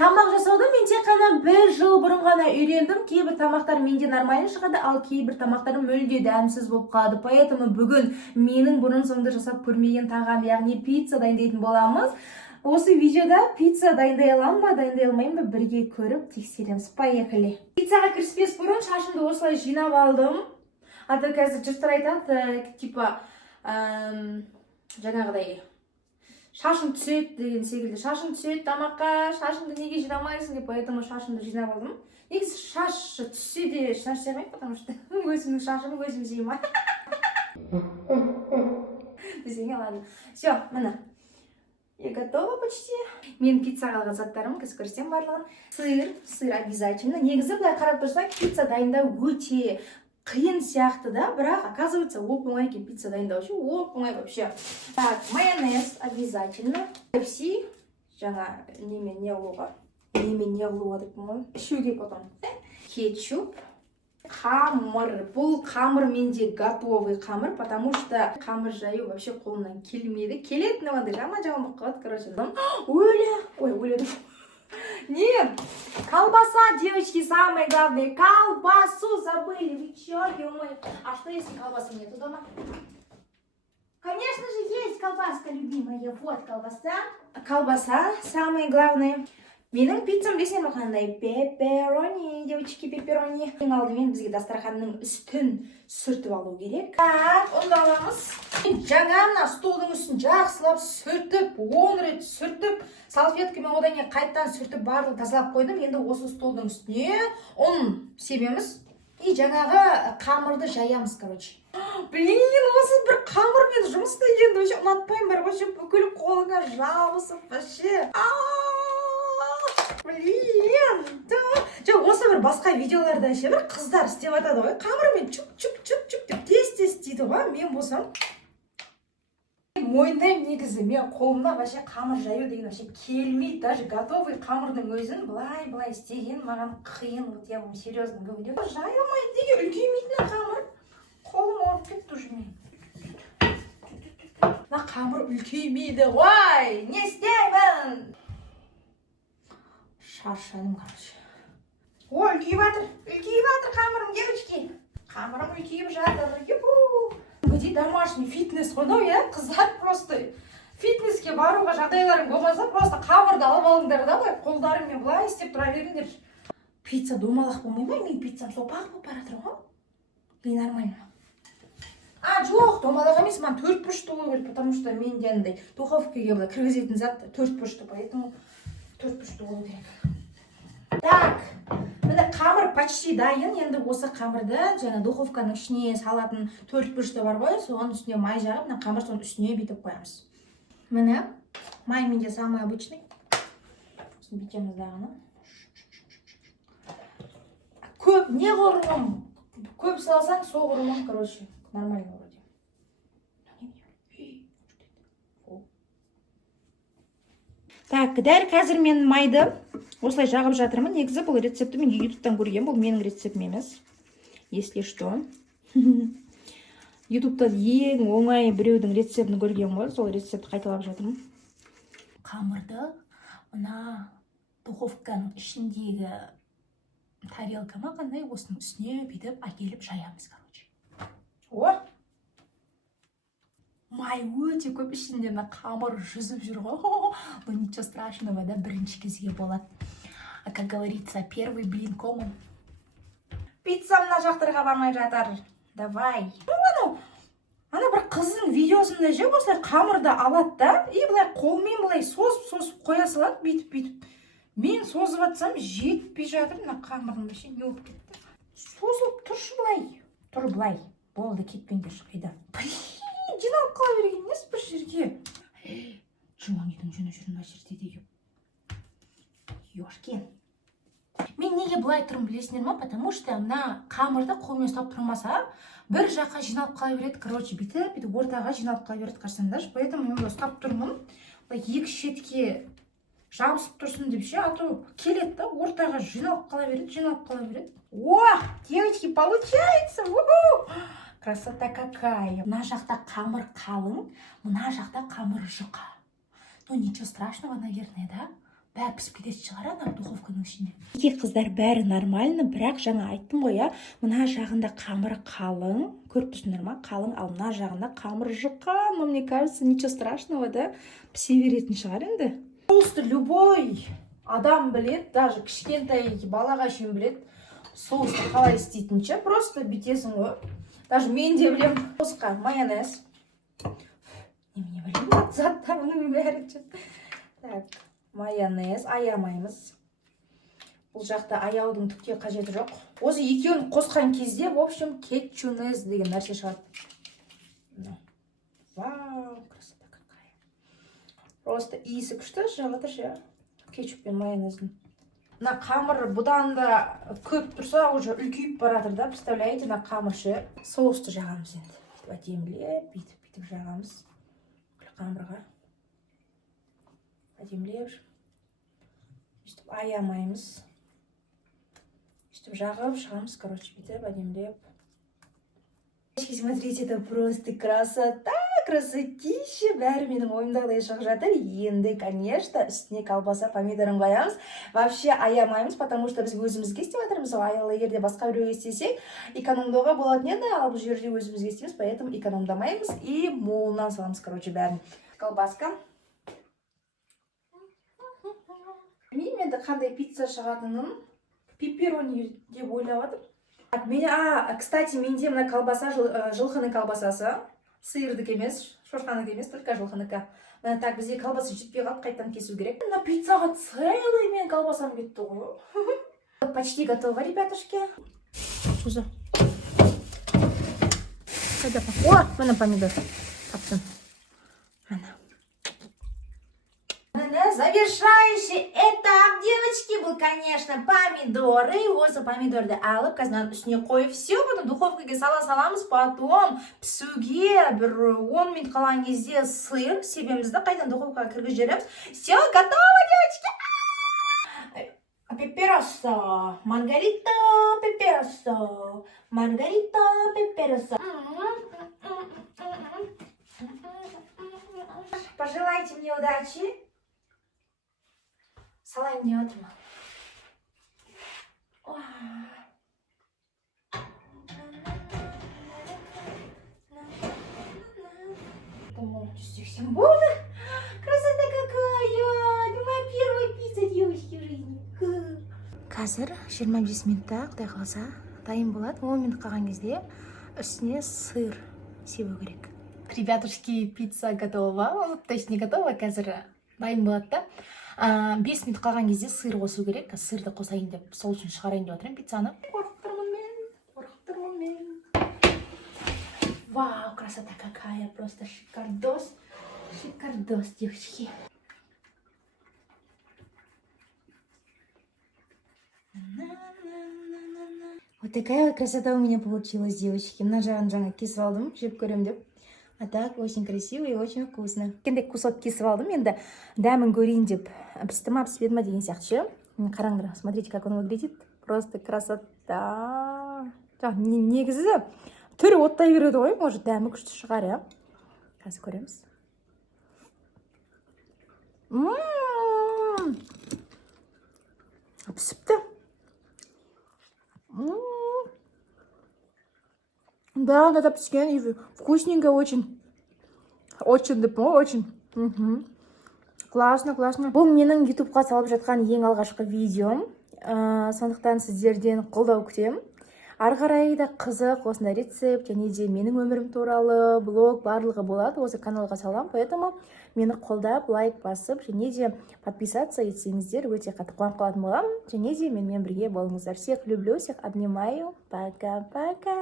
Тамақ жасауды мен тек қана 1 жыл бұрын ғана үйрендім. Кейбір тамақтар менде нормально шығады, ал кейбір тамақтар мүлде дәмсіз болып қалады. Поэтому бүгін менің бұрын соңды жасап көрмеген тағам, яғни пицца дайындайтын боламыз. Осы видеода пицца дайындай аламын ба, дайындай алмаймын ба, бірге көріп тексереміз. Поехали. Пиццаға кіріспес бұрын шашымды осылай жинап алдым. А то қазір жұрттар айтады, типа жаңағыдай шашың түседі деген секілді. Шашың түседі тамаққа, шашыңды неге жинамайсың деп, поэтому шашымды жинап алдым. Негізі шаш түссе де ешнәрсе жемеймін, потому что өзімнің шашым өзім жеймін. Десең, ладно. Все, міне. Я готова почти. Мен пиццаға алған заттарым, қазір көрсем барлығын. Сыр обязательно. Негізі былай қарап тұрсаң, пицца дайындау өте қиын сияқты да, бірақ оказывается оп-оңай екен пицца дайындау. Оп-оңай вообще. Так, майонез обязательно. Пепси, жаңа немен не қылуға деп қоймын. Ішуге потом. Кетчуп. Қамыр. Бұл қамыр менде готовый қамыр, потому что қамыр жаю вообще қолымнан келмейді. Келеді, но андай жаман болып қалады, короче. Өлі. Нет, колбаса, девочки, самое главное. Колбасу забыли. Вы чё, ё-моё? А что если колбасы нету дома? Конечно же есть колбаска, любимая. Вот колбаса. Колбаса, самое главное. Менің пиццам десем қандай пепперони, девочки, пепперони. Ең алдымен бізге дастарханның үстін сүртіп алу керек. Так, онда аламыз. Жаңа мына столдың үстін жақсылап сүртіп, 10 рет сүртіп, салфеткамен одан кейін қайттан сүртіп барлығын тазалап қойдым. Енді осы столдың үстіне ұн себеміз. И жаңағы қамырды жаямыз, короче. Блин, осы бір қамырмен жұмыс істегенді вообще ұнатпаймын, бар, вообще бүкіл қолыңа жабысып, вообще. Блин, жоқ, осы бір басқа видеоларда ше бір қыздар істеп атады ғой, қамырмен чуп-чуп деп тез істейді ғой. Мен болсам мойындаймын, негізі мен қолымда вообще қамыр жаю деген вообще келмейді. Даже готовый қамырдың өзін былай істеген маған қиын. Вот я вам серьезно говорю. Жайылмайды деген үлкеймейтін қамыр. Қолым ауырып кетті уже мен. Мына қамыр үлкеймейді ғой. Не істеймін? Шаршадым, короче. Ой, үлкейіп жатыр қамырым, девочки. Қамырым үлкейіп жатыр. Где домашний фитнес қойдау, я? Қыздар просто фитнеске баруға жағдайларың болмаса, просто қамырды алып алыңдар да, қолдарымен былай істеп тұра беріңдер. Пицца домалақ болмай ма? Мен пиццам сопақ болып бара жатыр ғой. И нормально. Жоқ, домалақ емес, маған 4 бұрышты болу керек, потому что менде андай духовкаға былай кіргізетін зат 4 бұрышты, поэтому 4 бұрышты болу керек. Так, міне қамыр почти дайын. Енді осы қамырды жаңа духовканың ішіне салатын 4 бұрышты бар ғой, соның үстіне май жағып, мына қамыр соның үстіне бүйтіп қоямыз. Міне май менде самый обычный. Бүйтеміз дағыны. Көп не құрымым? Көп салсаң сол құрымым, короче, нормально вроде. Так, дәл қазір мен майды осылай жағып жатырмын. Негізі бұл рецепті мен ютубтан көрген, бұл менің рецептім емес. Если что. Ютубтан ең оңай біреудің рецептін көрген ғой, сол рецепті қайталап жатырмын. Қамырды мына духовканың ішіндегі тарелкама қандай осының үстіне бүйтіп әкеліп жаямыз, короче. О! Май өте көп ішінде мына қамыр жүзіп жүр ғой. Ну ничего страшного, да, бірінші кезге болады. А как говорится, первый блин комом. Пицца мына жақтарға бармай жатыр. Давай. Ана бір қыздың видеосында же осылай қамырды алады да, и былай қолмен былай созып қоя салады, бүйтіп. Мен созып атсам жетпей жатыр, мына қамырым вообще не болып кетті. Созылып тұршы былай. Тұр былай. Болды, кетпеңдер қайда. Жиналып қала берген несі бір жерге. Жуанидың жүні жүрін ай жерде деген. Ёшкен. Мен неге бұлай тұрым білесіңдер ма? Потому что мына қамырды қолмен ұстап тұрмаса, бір жаққа жиналып қала береді. Короче, бүйтіп ортаға жиналып қала береді, қарсаңдаршы. Поэтому мен ұстап тұрмын. Екі шетке жабысып тұрсын деп ше, а то келеді да, ортаға жиналып қала береді. О, девочки, получается! Красота какая! Мына жақта қамыр қалың, мына жақта қамыр жұқа. Ну, ничего страшного, наверное, да? бәрі пісіп кететін шығар ана духовканың ішінде. Неге қыздар бәрі нормально, бірақ жаңа айттым ғой, мына жағында қамыры қалың, көріп тұрсыңдар ма, қалың, ал мына жағында қамыры жұқа. Но мне кажется, ничего страшного, да, пісе беретін шығар енді. Соусты любой адам білет, даже кішкентай балаға шейін білет, соусты қалай істейтінін ше, просто бүйтесің ғой. Даже мен де білем. Соусқа майонез. Немене білем, заттарының бәрі. Так, майонез, аямаймыз. Бұл жақта аяудың түкте қажеті жоқ. Осы екеуін қосқан кезде, в общем, кетчунез деген нәрсе шығады. Вау, красота какая. Просто иісі күшті шығады ше. Кетчуп пен майонездің. Мына қамыр бұдан да көп тұрса, уже үлкейіп баратыр да, представляете, мына қамыр ше. Соусты жағамыз енді. Әдемілеп, бүйтіп жағамыз. Қамырға. Әдемілеп. Бүйтіп аямаймыз. Бүйтіп жағып шығамыз, короче, бүйтіп әдемілеп. Смотрите, это просто красота, красотища. Бәрі менің ойымдағыдай шығып жатыр. Енді, конечно, үстіне колбаса, помидорын қоямыз. Вообще аямаймыз, потому что біз өзімізге істеп жатырмыз. Аял егерде басқа біреуге істесек, экономдауға болатын еді, ал бұл жерде өзімізге істейміз, поэтому экономдамаймыз и молынан саламыз, короче, бәрін. Колбаска. Білмеймін енді қандай пицца шығатынын. Пепперони деп ойлап жатыр. Кстати, менде мына колбаса жылқының колбасасы. Сиырдікі емес, шошқаныкі емес, только жылқынікі. Мына так бізде колбаса жетпей қалып, қайттан кесу керек. Мына пиццаға целый мен колбасам кетті ғой. Почти готово, ребятушки. Что? О, мына помидор. Таптым. Завершающий этап, девочки, был, конечно, помидоры. Осы помидорды алып, қазанның үстіне қойып, все, потом духовкаға саламыз, потом пісуге бір 10 минут қалған кезде сыр себемізді қайдан духовкаға кіргізіп жібереміз. Все, готово, девочки. Пепперосо, маргарита, пепперосо, маргарита, пепперосо. Пожелайте мне удачи. Салайым не отырма. По-моему, 180 болды. Красота какая! Моя первая пицца, девочки, в жизни. Қазір 25 минутта, құдай қаласа, дайын болады. 10 минут қалған кезде үстіне сыр себу керек. Ребятушки, пицца готова. Точнее, готова, қазір дайын болады да. 5 минут қалған кезде сыр қосу керек. Сырды қосайын деп, сол үшін шығарайын деп отырмын пиццаны. Қорқып мен. Вау, красота какая, просто шикардос. Шикардос, девочки. Вот такая вот красота у меня получилась, девочки. Мына жағын жаңа кесіп алдым, жеп көрем деп. А так, очень красиво и очень вкусно. Кенде кусок кесіп алдым, енді дәмін көрейін деп. Пісті ма, піспеді ма деген сияқты ше. Қараңдар, смотрите, как он выглядит. Просто красота. Негізі түрі оттай береді ғой, может, дәмі күшті шығар, я. Қазір көреміз. Пісіпті. Да, да, піскен, и вкусненько очень. Очень, очень. Классно, классно. Бұл менің ютубқа салып жатқан ең алғашқы видеом. Сондықтан сіздерден қолдау күтем. Ары қарай да қызық, осындай рецепт, және де менің өмірім туралы блог барлығы болады. Осы каналға салам, поэтому мені қолдап, лайк басып, және де подписаться етсеңіздер, өте қатты қуанып қалатын боламын. Және де менімен бірге болыңыздар. Всех люблю, всех обнимаю. Пока-пока.